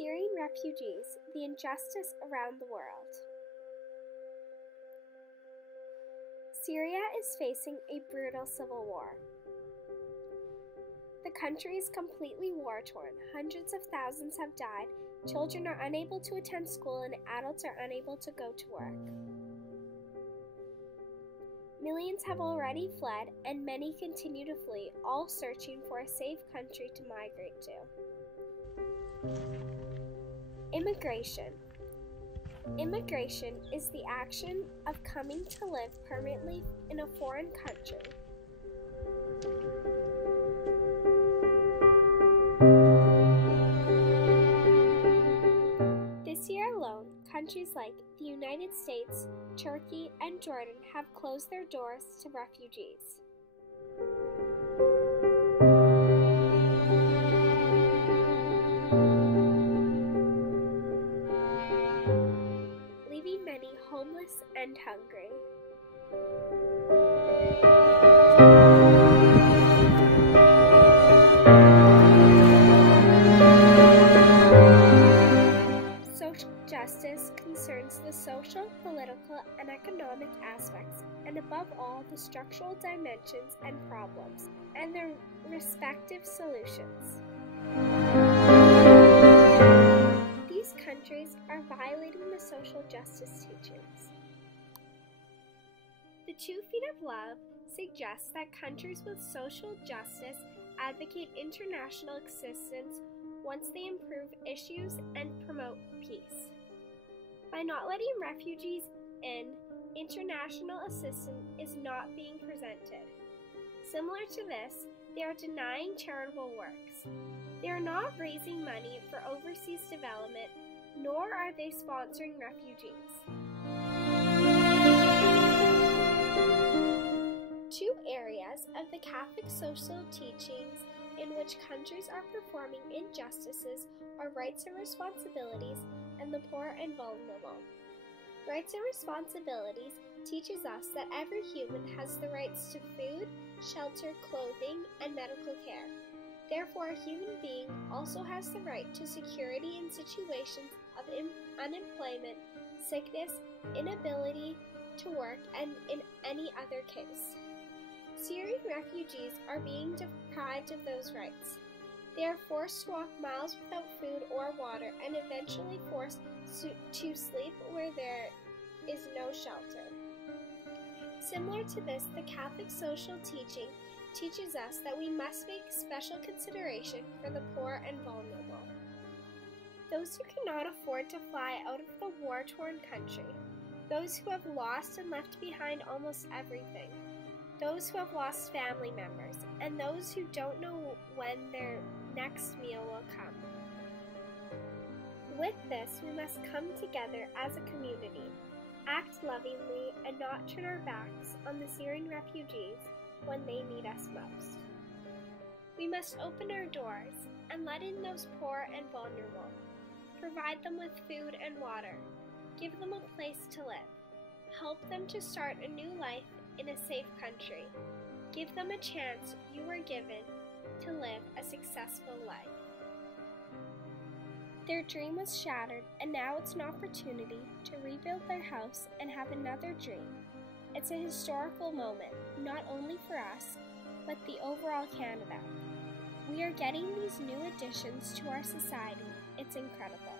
Syrian refugees, the injustice around the world. Syria is facing a brutal civil war. The country is completely war-torn. Hundreds of thousands have died, children are unable to attend school, and adults are unable to go to work. Millions have already fled, and many continue to flee, all searching for a safe country to migrate to. Immigration. Immigration is the action of coming to live permanently in a foreign country. This year alone, countries like the United States, Turkey, and Jordan have closed their doors to refugees. Leaving many homeless and hungry. Social justice concerns the social, political, and economic aspects, and above all, the structural dimensions and problems, and their respective solutions. These countries are violating the social justice teachings. The 2 Feet of Love suggests that countries with social justice advocate international assistance once they improve issues and promote peace. By not letting refugees in, international assistance is not being presented. Similar to this, they are denying charitable works. They are not raising money for overseas development, nor are they sponsoring refugees. 2 areas of the Catholic social teachings in which countries are performing injustices are rights and responsibilities and the poor and vulnerable. Rights and responsibilities teaches us that every human has the rights to food, shelter, clothing, and medical care. Therefore, a human being also has the right to security in situations of unemployment, sickness, inability to work, and in any other case. Syrian refugees are being deprived of those rights. They are forced to walk miles without food or water and eventually forced to sleep where there is no shelter. Similar to this, the Catholic social teaching teaches us that we must make special consideration for the poor and vulnerable. Those who cannot afford to fly out of the war-torn country, those who have lost and left behind almost everything, those who have lost family members, and those who don't know when their next meal will come. With this, we must come together as a community, act lovingly, and not turn our backs on the Syrian refugees when they need us most. We must open our doors and let in those poor and vulnerable, provide them with food and water, give them a place to live, help them to start a new life in a safe country, give them a chance you were given to live a successful life. Their dream was shattered, and now it's an opportunity to rebuild their house and have another dream. It's a historical moment, not only for us, but the overall Canada. We are getting these new additions to our society. It's incredible.